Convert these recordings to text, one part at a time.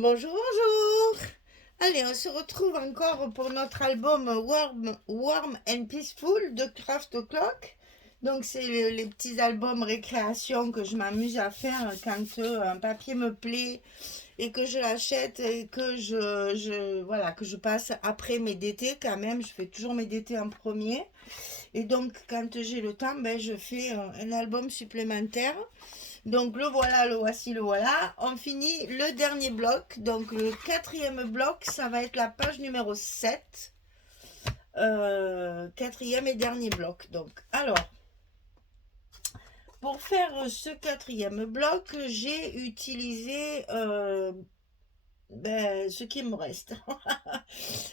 Bonjour, bonjour. Allez, on se retrouve encore pour notre album Warm and Peaceful de Craft Clock. Donc, c'est les petits albums récréation que je m'amuse à faire quand un papier me plaît et que je l'achète et que voilà, que je passe après mes DT quand même. Je fais toujours mes DT en premier. Et donc, quand j'ai le temps, ben, je fais un album supplémentaire. Donc le voilà, le voici, le voilà. On finit le dernier bloc. Donc le quatrième bloc, ça va être la page numéro 7. Quatrième et dernier bloc. Donc, alors, pour faire ce quatrième bloc, j'ai utilisé ce qui me reste.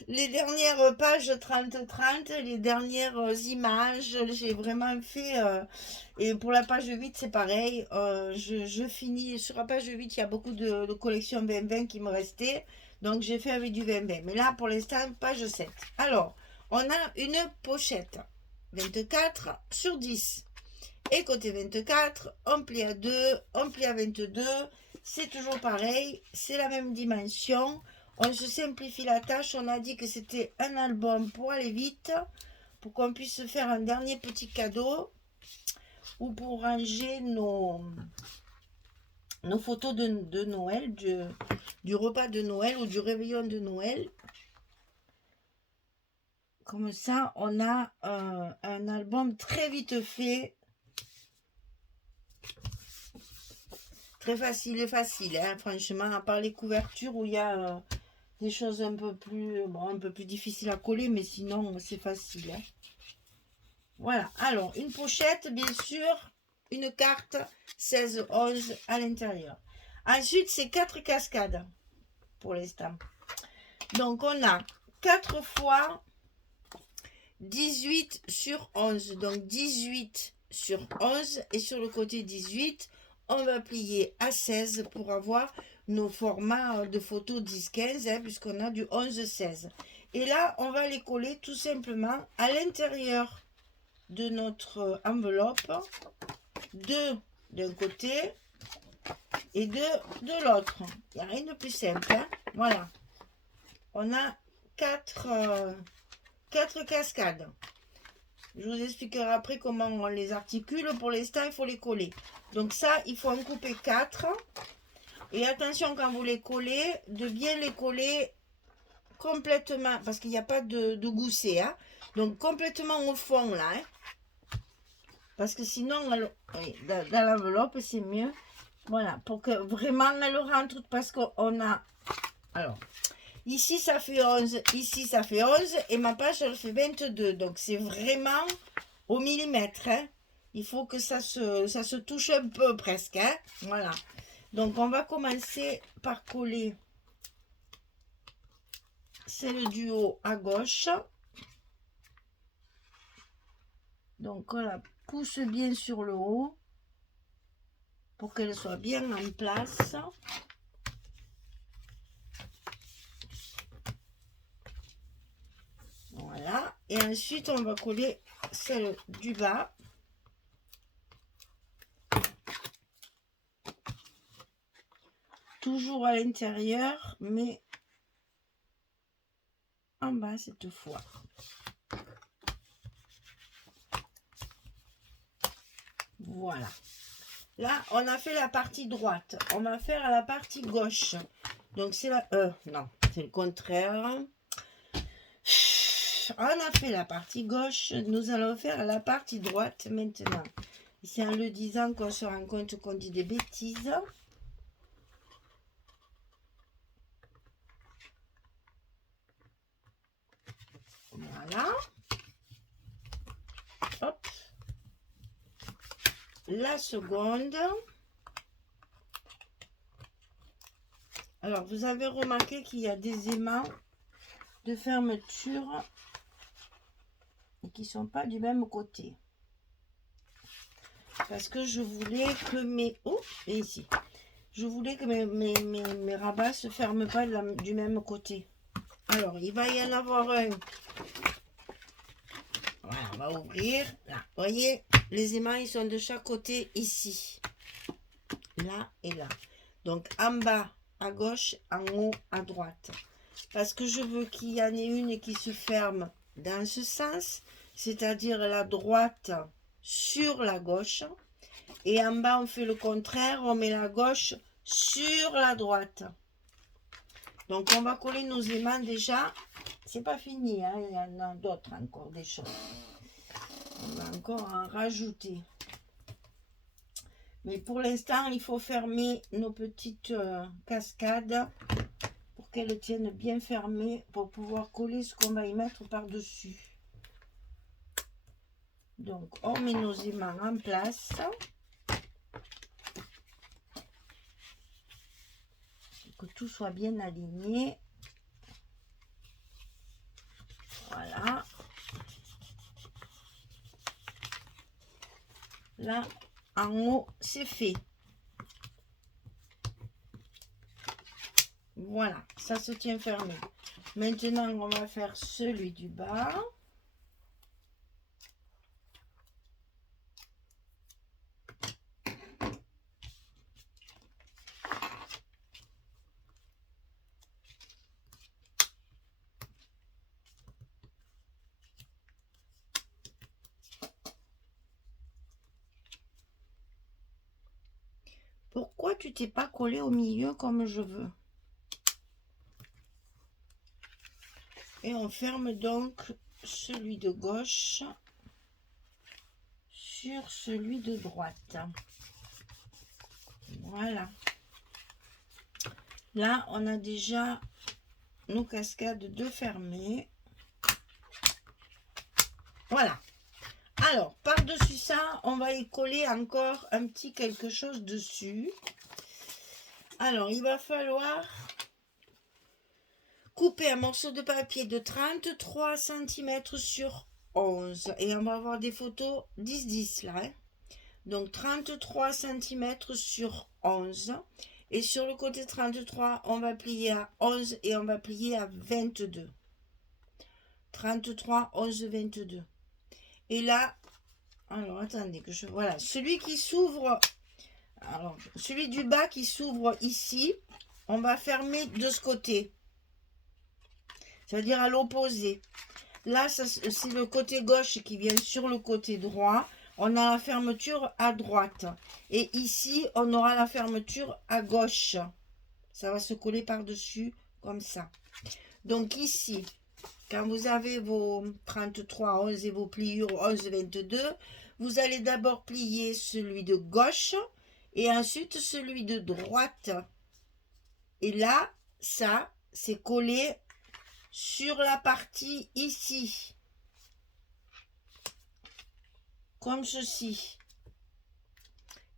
Les dernières pages 30-30, les dernières images, j'ai vraiment fait... et pour la page 8, c'est pareil. Je finis... Sur la page 8, il y a beaucoup de collections 20-20 qui me restaient. Donc, j'ai fait avec du 20-20. Mais là, pour l'instant, page 7. Alors, on a une pochette. 24/10. Et côté 24, on plie à 2, on plie à 22. C'est toujours pareil, c'est la même dimension. On se simplifie la tâche. On a dit que c'était un album pour aller vite, pour qu'on puisse faire un dernier petit cadeau ou pour ranger nos photos de Noël, du repas de Noël ou du réveillon de Noël. Comme ça, on a un album très vite fait. Très facile et facile, hein, franchement, à part les couvertures où il y a des choses un peu plus difficiles à coller, mais sinon c'est facile. Hein. Voilà, alors une pochette, bien sûr, une carte 16-11 à l'intérieur. Ensuite, c'est 4 cascades pour l'instant. Donc on a 4 fois 18/11, donc 18/11, et sur le côté 18, on va plier à 16 pour avoir nos formats de photos 10-15, hein, puisqu'on a du 11-16. Et là, on va les coller tout simplement à l'intérieur de notre enveloppe, deux d'un côté et deux de l'autre. Il n'y a rien de plus simple. Hein. Voilà. On a 4 cascades. Je vous expliquerai après comment on les articule. Pour l'instant, il faut les coller. Donc ça, il faut en couper 4. Et attention quand vous les collez, de bien les coller complètement, parce qu'il n'y a pas de gousset. Hein. Donc complètement au fond là. Hein. Parce que sinon, dans l'enveloppe, c'est mieux. Voilà, pour que vraiment elle rentre, parce qu'on a... Alors, ici ça fait 11, ici ça fait 11, et ma page elle fait 22. Donc c'est vraiment au millimètre. Hein. Il faut que ça se touche un peu presque. Hein. Voilà. Donc on va commencer par coller celle du haut à gauche. Donc on la pousse bien sur le haut pour qu'elle soit bien en place. Voilà. Et ensuite on va coller celle du bas. Toujours à l'intérieur, mais en bas cette fois. Voilà. Là, on a fait la partie droite. On va faire la partie gauche. Donc, c'est la... non, c'est le contraire. On a fait la partie gauche. Nous allons faire la partie droite maintenant. C'est en le disant qu'on se rend compte qu'on dit des bêtises. Voilà. Hop. La seconde. Alors, vous avez remarqué qu'il y a des aimants de fermeture qui ne sont pas du même côté. Parce que je voulais que mes... Oh, et ici. Je voulais que mes rabats se ferment pas du même côté. Alors, il va y en avoir un. Voilà, on va ouvrir. Là, vous voyez, les aimants, ils sont de chaque côté ici. Là et là. Donc, en bas, à gauche, en haut, à droite. Parce que je veux qu'il y en ait une qui se ferme dans ce sens, c'est-à-dire la droite sur la gauche. Et en bas, on fait le contraire, on met la gauche sur la droite. Donc, on va coller nos aimants déjà. C'est pas fini, hein, il y en a d'autres encore, des choses. On va encore en rajouter. Mais pour l'instant, il faut fermer nos petites cascades pour qu'elles tiennent bien fermées pour pouvoir coller ce qu'on va y mettre par-dessus. Donc, on met nos aimants en place. Que tout soit bien aligné. Voilà. Là, en haut, c'est fait. Voilà, ça se tient fermé. Maintenant, on va faire celui du bas. Pourquoi tu t'es pas collé au milieu comme je veux? Et on ferme donc celui de gauche sur celui de droite. Voilà. Là, on a déjà nos cascades de fermées. Voilà. Alors, par-dessus ça, on va y coller encore un petit quelque chose dessus. Alors, il va falloir couper un morceau de papier de 33 cm sur 11. Et on va avoir des photos 10-10 là. Hein. Donc, 33 cm sur 11. Et sur le côté 33, on va plier à 11 et on va plier à 22. 33, 11, 22. Et là, alors attendez que je... Voilà, celui qui s'ouvre... Alors, celui du bas qui s'ouvre ici, on va fermer de ce côté. C'est-à-dire à l'opposé. Là, c'est le côté gauche qui vient sur le côté droit. On a la fermeture à droite. Et ici, on aura la fermeture à gauche. Ça va se coller par-dessus, comme ça. Donc ici, quand vous avez vos 33, 11 et vos pliures 11, 22, vous allez d'abord plier celui de gauche et ensuite celui de droite. Et là, ça, c'est collé sur la partie ici. Comme ceci.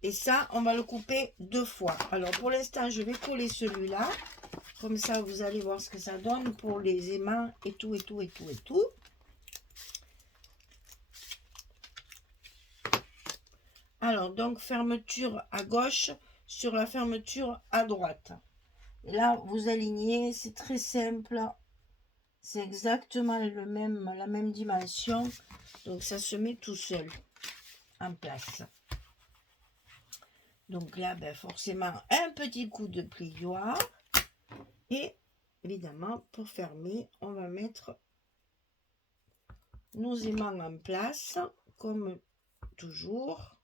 Et ça, on va le couper 2 fois. Alors, pour l'instant, je vais coller celui-là. Comme ça, vous allez voir ce que ça donne pour les aimants et tout, et tout, et tout, et tout. Alors, donc, fermeture à gauche sur la fermeture à droite. Et là, vous alignez, c'est très simple. C'est exactement la même dimension. Donc, ça se met tout seul en place. Donc là, ben, forcément, un petit coup de plioir. Et évidemment, pour fermer, on va mettre nos aimants en place, comme toujours,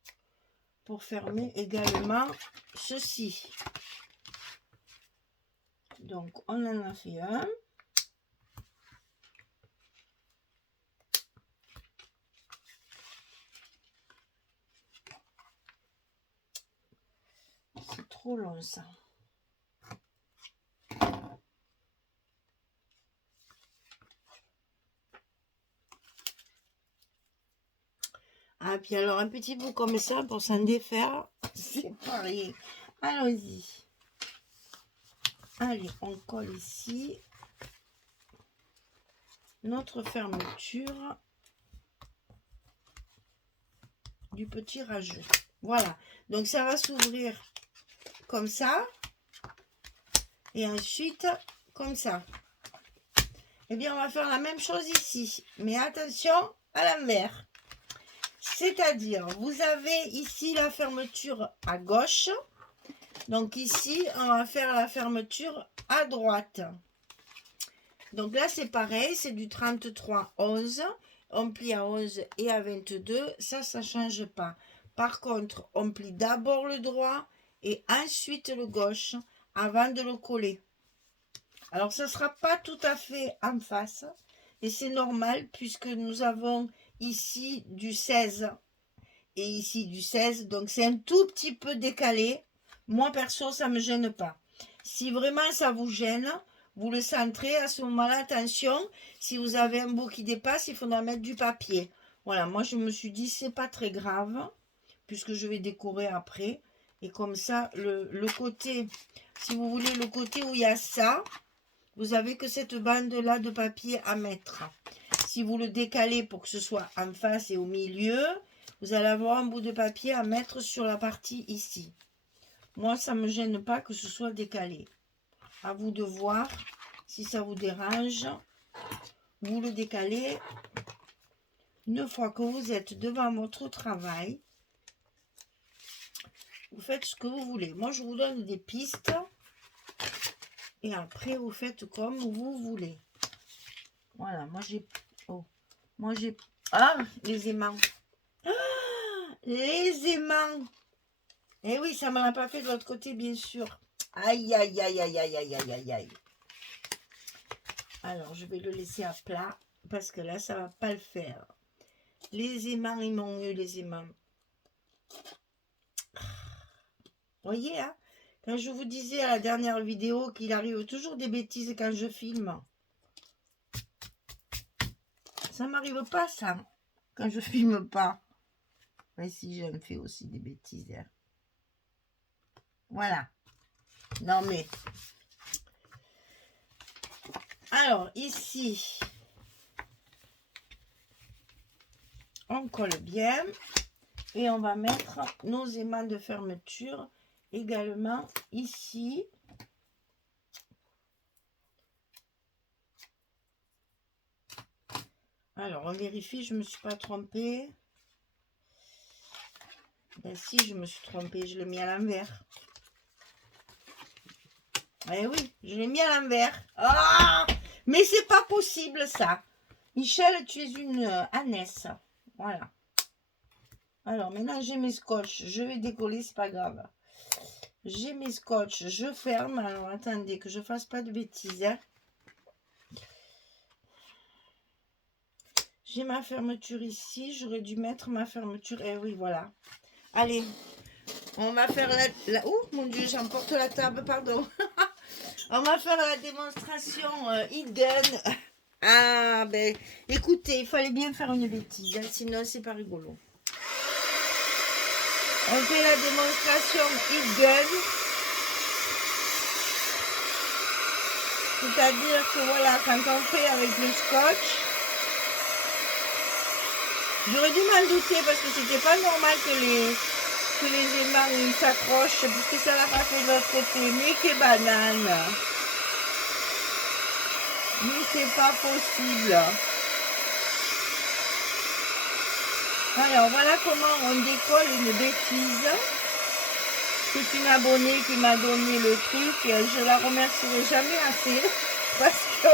pour fermer également ceci. Donc, on en a fait un. C'est trop long, ça. Ah, puis alors, un petit bout comme ça, pour s'en défaire, c'est pareil. Allons-y. Allez, on colle ici notre fermeture du petit rajout. Voilà. Donc, ça va s'ouvrir comme ça. Et ensuite, comme ça. Eh bien, on va faire la même chose ici. Mais attention à l'envers. C'est-à-dire, vous avez ici la fermeture à gauche. Donc ici, on va faire la fermeture à droite. Donc là, c'est pareil, c'est du 33-11. On plie à 11 et à 22. Ça ne change pas. Par contre, on plie d'abord le droit et ensuite le gauche avant de le coller. Alors, ça ne sera pas tout à fait en face. Et c'est normal puisque nous avons ici du 16 et ici du 16. Donc, c'est un tout petit peu décalé. Moi, perso, ça ne me gêne pas. Si vraiment ça vous gêne, vous le centrez. À ce moment-là, attention, si vous avez un bout qui dépasse, il faudra mettre du papier. Voilà, moi, je me suis dit, c'est pas très grave puisque je vais décorer après. Et comme ça, le côté, si vous voulez, le côté où il y a ça, vous avez que cette bande-là de papier à mettre. Si vous le décalez pour que ce soit en face et au milieu, vous allez avoir un bout de papier à mettre sur la partie ici. Moi, ça ne me gêne pas que ce soit décalé. À vous de voir si ça vous dérange. Vous le décalez. Une fois que vous êtes devant votre travail, vous faites ce que vous voulez. Moi, je vous donne des pistes. Et après, vous faites comme vous voulez. Voilà, moi j'ai... Oh, moi j'ai... Ah, les aimants. Ah, les aimants. Eh oui, ça ne me l'a pas fait de l'autre côté, bien sûr. Aïe, aïe, aïe, aïe, aïe, aïe, aïe, aïe, aïe. Alors, je vais le laisser à plat, parce que là, ça ne va pas le faire. Les aimants, ils m'ont eu, les aimants. Vous voyez, hein, quand je vous disais à la dernière vidéo qu'il arrive toujours des bêtises quand je filme. Ça m'arrive pas, ça, quand je filme pas. Mais si, je me fais aussi des bêtises. Hein. Voilà. Non, mais... Alors, ici, on colle bien. Et on va mettre nos aimants de fermeture également ici. Alors, on vérifie, je ne me suis pas trompée. Ben si, je me suis trompée, je l'ai mis à l'envers. Eh oui, je l'ai mis à l'envers. Ah, mais c'est pas possible ça. Michel, tu es une ânesse. Voilà. Alors, maintenant, j'ai mes scotch. Je vais décoller, c'est pas grave. J'ai mes scotch. Je ferme. Alors, attendez, que je fasse pas de bêtises. Hein. J'ai ma fermeture ici. J'aurais dû mettre ma fermeture. Eh oui, voilà. Allez, on va faire la... Oh, mon Dieu, j'emporte la table, pardon. On va faire la démonstration Hidden. Ah, ben, écoutez, il fallait bien faire une bêtise. Hein, sinon, c'est pas rigolo. On fait la démonstration Hidden. C'est-à-dire que voilà, quand on fait avec le scotch, j'aurais dû m'en douter parce que c'était pas normal que les aimants s'accrochent puisque ça l'a pas fait de l'autre côté. Mais quelle banane! Mais c'est pas possible. Alors voilà comment on décolle une bêtise. C'est une abonnée qui m'a donné le truc. Je la remercierai jamais assez parce que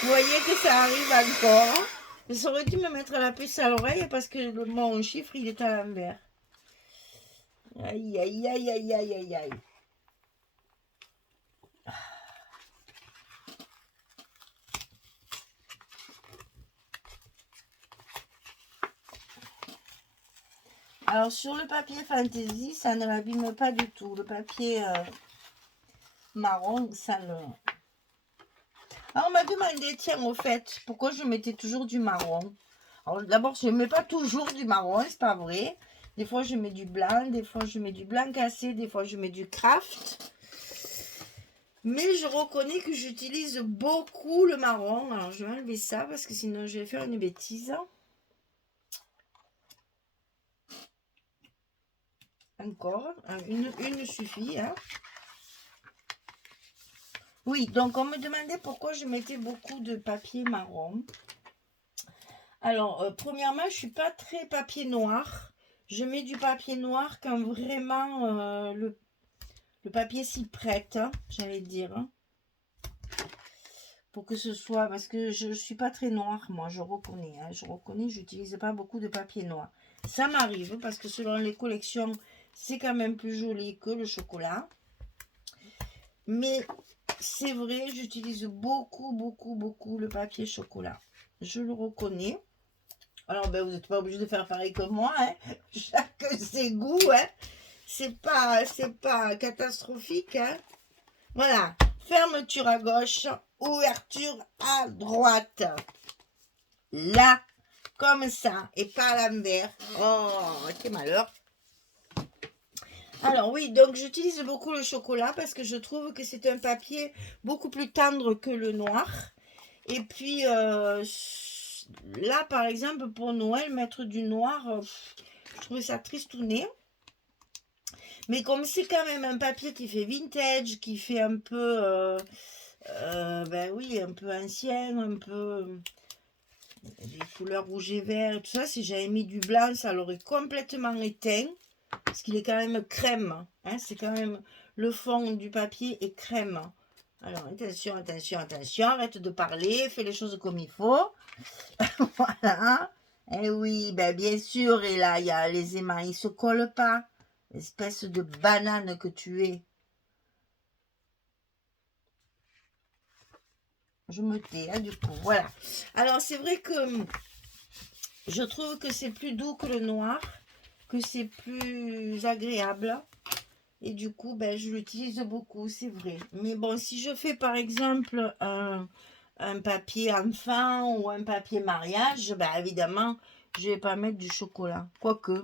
vous voyez que ça arrive encore. Ça aurait dû me mettre la puce à l'oreille parce que mon chiffre il est à l'envers. Aïe aïe aïe aïe aïe aïe aïe. Alors sur le papier Fantasy, ça ne l'abîme pas du tout. Le papier marron, ça le... Alors on m'a demandé, tiens au fait, pourquoi je mettais toujours du marron. Alors d'abord je ne mets pas toujours du marron, c'est pas vrai. Des fois je mets du blanc, des fois je mets du blanc cassé, des fois je mets du craft. Mais je reconnais que j'utilise beaucoup le marron. Alors je vais enlever ça parce que sinon je vais faire une bêtise. Encore, une suffit. Hein. Oui, donc on me demandait pourquoi je mettais beaucoup de papier marron. Alors, premièrement, je ne suis pas très papier noir. Je mets du papier noir quand vraiment le papier s'y prête, hein, j'allais dire. Hein, pour que ce soit, parce que je ne suis pas très noire, moi, je reconnais. Hein, je reconnais, j'utilise pas beaucoup de papier noir. Ça m'arrive, parce que selon les collections, c'est quand même plus joli que le chocolat. Mais c'est vrai, j'utilise beaucoup, beaucoup, beaucoup le papier chocolat. Je le reconnais. Alors, ben, vous n'êtes pas obligé de faire pareil que moi. Hein. Chacun ses goûts. Hein. C'est pas catastrophique. Hein. Voilà. Fermeture à gauche, ouverture à droite. Là, comme ça, et pas à l'envers. Oh, quel malheur. Alors oui, donc j'utilise beaucoup le chocolat parce que je trouve que c'est un papier beaucoup plus tendre que le noir. Et puis là, par exemple, pour Noël, mettre du noir, je trouvais ça tristouné. Mais comme c'est quand même un papier qui fait vintage, qui fait un peu, ben oui, un peu ancienne, un peu les couleurs rouge et vert et tout ça, si j'avais mis du blanc, ça l'aurait complètement éteint. Parce qu'il est quand même crème. Hein, c'est quand même le fond du papier est crème. Alors, attention, attention, attention. Arrête de parler. Fais les choses comme il faut. Voilà. Et oui, ben bien sûr. Et là, il y a les aimants. Ils ne se collent pas. Espèce de banane que tu es. Je me tais, hein, du coup. Voilà. Alors, c'est vrai que je trouve que c'est plus doux que le noir. Que c'est plus agréable. Et du coup, ben, je l'utilise beaucoup, c'est vrai. Mais bon, si je fais par exemple un papier enfant ou un papier mariage, ben, évidemment, je ne vais pas mettre du chocolat. Quoique.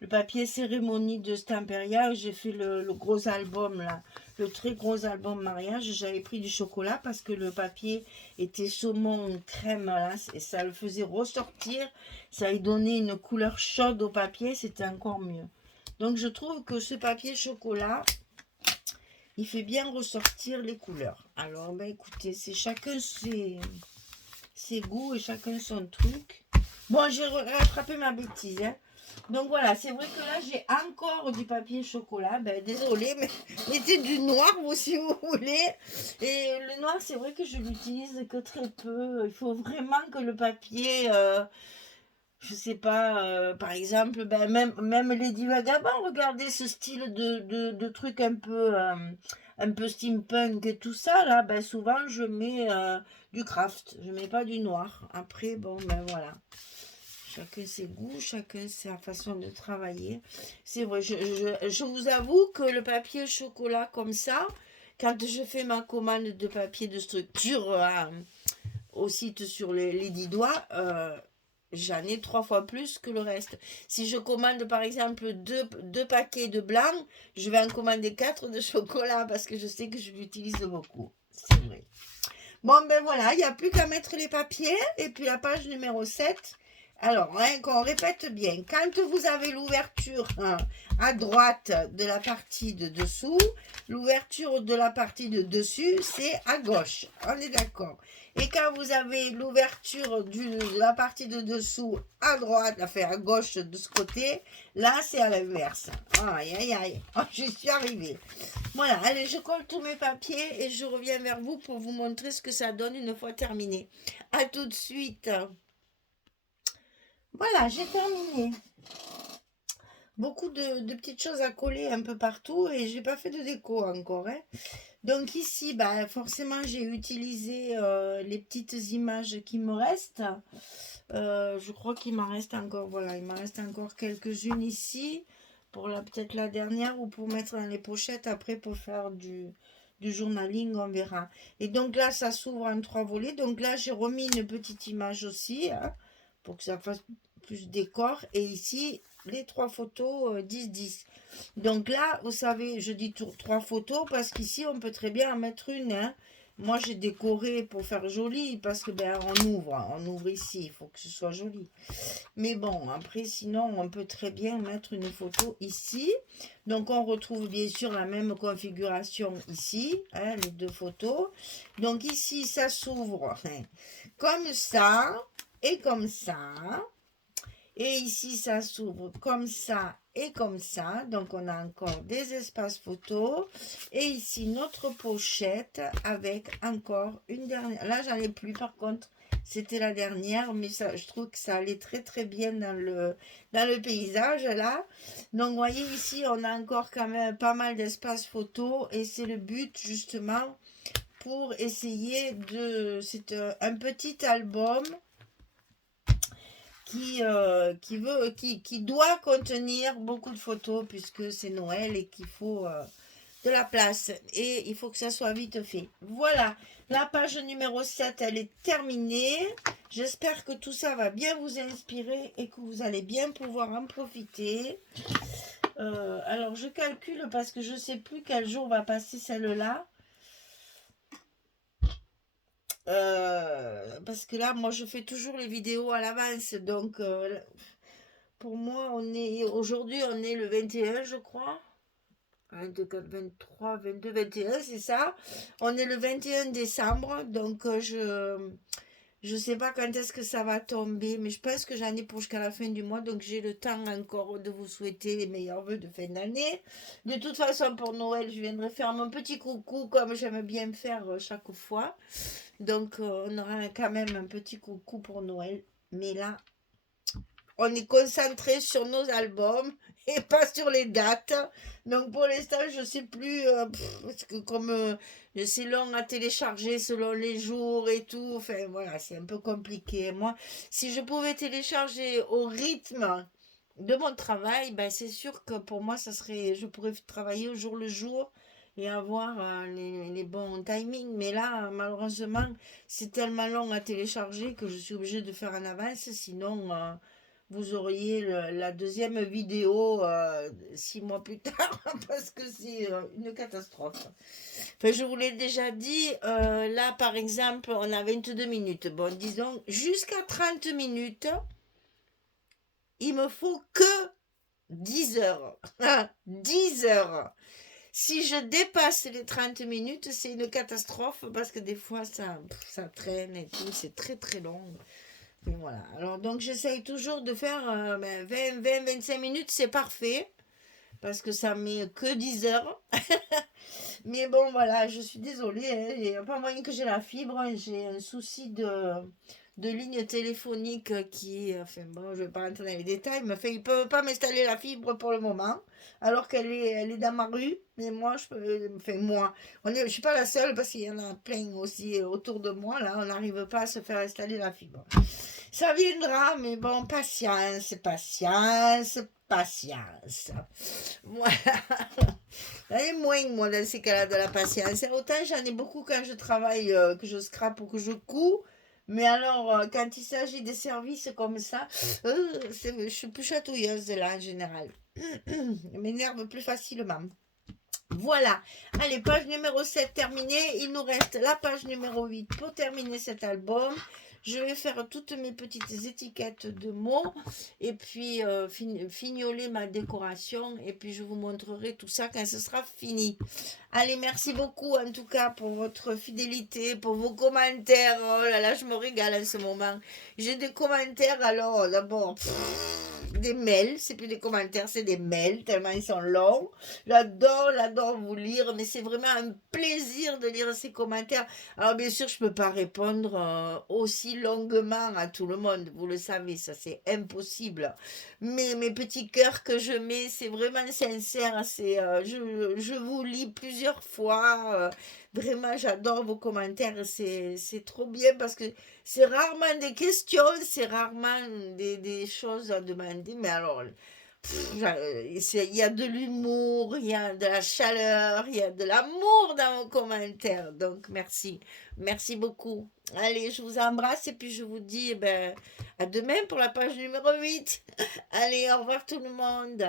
Le papier cérémonie de Stamperia, j'ai fait le gros album, là, le très gros album mariage. J'avais pris du chocolat parce que le papier était saumon crème, là, et ça le faisait ressortir. Ça lui donnait une couleur chaude au papier, c'était encore mieux. Donc, je trouve que ce papier chocolat, il fait bien ressortir les couleurs. Alors, ben écoutez, c'est chacun ses goûts et chacun son truc. Bon, j'ai rattrapé ma bêtise. Hein. Donc, voilà, c'est vrai que là, j'ai encore du papier chocolat. Ben, désolé, mais mettez du noir, vous, si vous voulez. Et le noir, c'est vrai que je l'utilise que très peu. Il faut vraiment que le papier... je sais pas, par exemple, ben même Lady Vagabond, regardez ce style de truc un peu steampunk et tout ça, là, ben souvent je mets du craft, je mets pas du noir. Après, bon, ben voilà. Chacun ses goûts, chacun sa façon de travailler. C'est vrai, je vous avoue que le papier chocolat comme ça, quand je fais ma commande de papier de structure au site sur les 10 doigts, j'en ai 3 fois plus que le reste. Si je commande par exemple deux paquets de blanc, je vais en commander 4 de chocolat parce que je sais que je l'utilise beaucoup. C'est vrai. Bon, ben voilà, il n'y a plus qu'à mettre les papiers. Et puis la page numéro 7. Alors, hein, qu'on répète bien. Quand vous avez l'ouverture à droite de la partie de dessous, l'ouverture de la partie de dessus, c'est à gauche. On est d'accord. Et quand vous avez l'ouverture de la partie de dessous à droite, enfin à gauche de ce côté, là, c'est à l'inverse. Aïe, aïe, aïe. Oh, j'y suis arrivée. Voilà, allez, je colle tous mes papiers et je reviens vers vous pour vous montrer ce que ça donne une fois terminé. À tout de suite. Voilà, j'ai terminé. Beaucoup de petites choses à coller un peu partout et j'ai pas fait de déco encore. Hein. Donc ici, bah, forcément, j'ai utilisé les petites images qui me restent. Je crois qu'il m'en reste encore, voilà, il m'en reste encore quelques-unes ici. Pour peut-être la dernière ou pour mettre dans les pochettes après pour faire du journaling, on verra. Et donc là, ça s'ouvre en 3 volets. Donc là, j'ai remis une petite image aussi hein, pour que ça fasse plus décor. Et ici, les 3 photos 10-10. Donc là, vous savez, je dis 3 photos parce qu'ici, on peut très bien en mettre une. Hein. Moi, j'ai décoré pour faire joli parce que ben on ouvre ici, il faut que ce soit joli. Mais bon, après, sinon, on peut très bien mettre une photo ici. Donc, on retrouve bien sûr la même configuration ici, hein, les 2 photos. Donc, ici, ça s'ouvre comme ça et comme ça. Et ici, ça s'ouvre comme ça et comme ça. Donc, on a encore des espaces photos. Et ici, notre pochette avec encore une dernière. Là, j'en ai plus par contre. C'était la dernière, mais ça, je trouve que ça allait très très bien dans le paysage là. Donc, vous voyez ici, on a encore quand même pas mal d'espaces photos. Et c'est le but justement pour essayer de... C'est un petit album qui doit contenir beaucoup de photos puisque c'est Noël et qu'il faut de la place et il faut que ça soit vite fait. Voilà, la page numéro 7 elle est terminée. J'espère que tout ça va bien vous inspirer et que vous allez bien pouvoir en profiter. Alors je calcule parce que je ne sais plus quel jour va passer celle-là. Parce que là, moi, je fais toujours les vidéos à l'avance. Donc, pour moi, aujourd'hui, on est le 21, je crois. 24, 23, 22, 21, c'est ça. On est le 21 décembre. Donc, je sais pas quand est-ce que ça va tomber. Mais je pense que j'en ai pour jusqu'à la fin du mois. Donc, j'ai le temps encore de vous souhaiter les meilleurs vœux de fin d'année. De toute façon, pour Noël, je viendrai faire mon petit coucou comme j'aime bien faire chaque fois. Donc, on aura quand même un petit coucou pour Noël. Mais là, on est concentré sur nos albums et pas sur les dates. Donc, pour l'instant, je ne sais plus. Parce que comme c'est long à télécharger selon les jours et tout. Enfin, voilà, c'est un peu compliqué. Moi, si je pouvais télécharger au rythme de mon travail, ben, c'est sûr que pour moi, ça serait, je pourrais travailler au jour le jour et avoir les bons timings. Mais là, malheureusement, c'est tellement long à télécharger que je suis obligée de faire en avance. Sinon, vous auriez la deuxième vidéo 6 mois plus tard parce que c'est une catastrophe. Enfin, je vous l'ai déjà dit, là, par exemple, on a 22 minutes. Bon, disons, jusqu'à 30 minutes, il me faut que 10 heures. 10 heures. Si je dépasse les 30 minutes, c'est une catastrophe parce que des fois, ça traîne et tout. C'est très, très long. Et voilà. Alors, donc, j'essaye toujours de faire 20, 25 minutes. C'est parfait parce que ça met que 10 heures. Mais bon, voilà, je suis désolée. Hein, il n'y a pas moyen que j'ai la fibre. J'ai un souci de ligne téléphonique qui, enfin bon, je ne vais pas rentrer dans les détails, mais enfin, ils ne peuvent pas m'installer la fibre pour le moment, alors elle est dans ma rue, mais moi, je ne suis pas la seule, parce qu'il y en a plein aussi autour de moi, là, on n'arrive pas à se faire installer la fibre. Ça viendra, mais bon, patience, patience, patience. Voilà. J'en ai moins, moi, dans ces cas-là, de la patience. Autant j'en ai beaucoup quand je travaille, que je scrape ou que je couds. Mais alors, quand il s'agit des services comme ça, je suis plus chatouilleuse là en général. Je m'énerve plus facilement. Voilà. Allez, page numéro 7 terminée. Il nous reste la page numéro 8 pour terminer cet album. Je vais faire toutes mes petites étiquettes de mots et puis fignoler ma décoration et puis je vous montrerai tout ça quand ce sera fini. Allez, merci beaucoup en tout cas pour votre fidélité, pour vos commentaires. Oh là là, je me régale en ce moment. J'ai des commentaires alors, d'abord, des mails, c'est plus des commentaires, c'est des mails, tellement ils sont longs. J'adore vous lire, mais c'est vraiment un plaisir de lire ces commentaires. Alors bien sûr, je ne peux pas répondre aussi longuement à tout le monde, vous le savez, ça c'est impossible. Mais mes petits cœurs que je mets, c'est vraiment sincère, je vous lis plusieurs fois. Vraiment, j'adore vos commentaires, c'est trop bien parce que c'est rarement des questions, c'est rarement des choses à demander, mais alors, il y a de l'humour, il y a de la chaleur, il y a de l'amour dans vos commentaires, donc merci, merci beaucoup. Allez, je vous embrasse et puis je vous dis à demain pour la page numéro 8. Allez, au revoir tout le monde.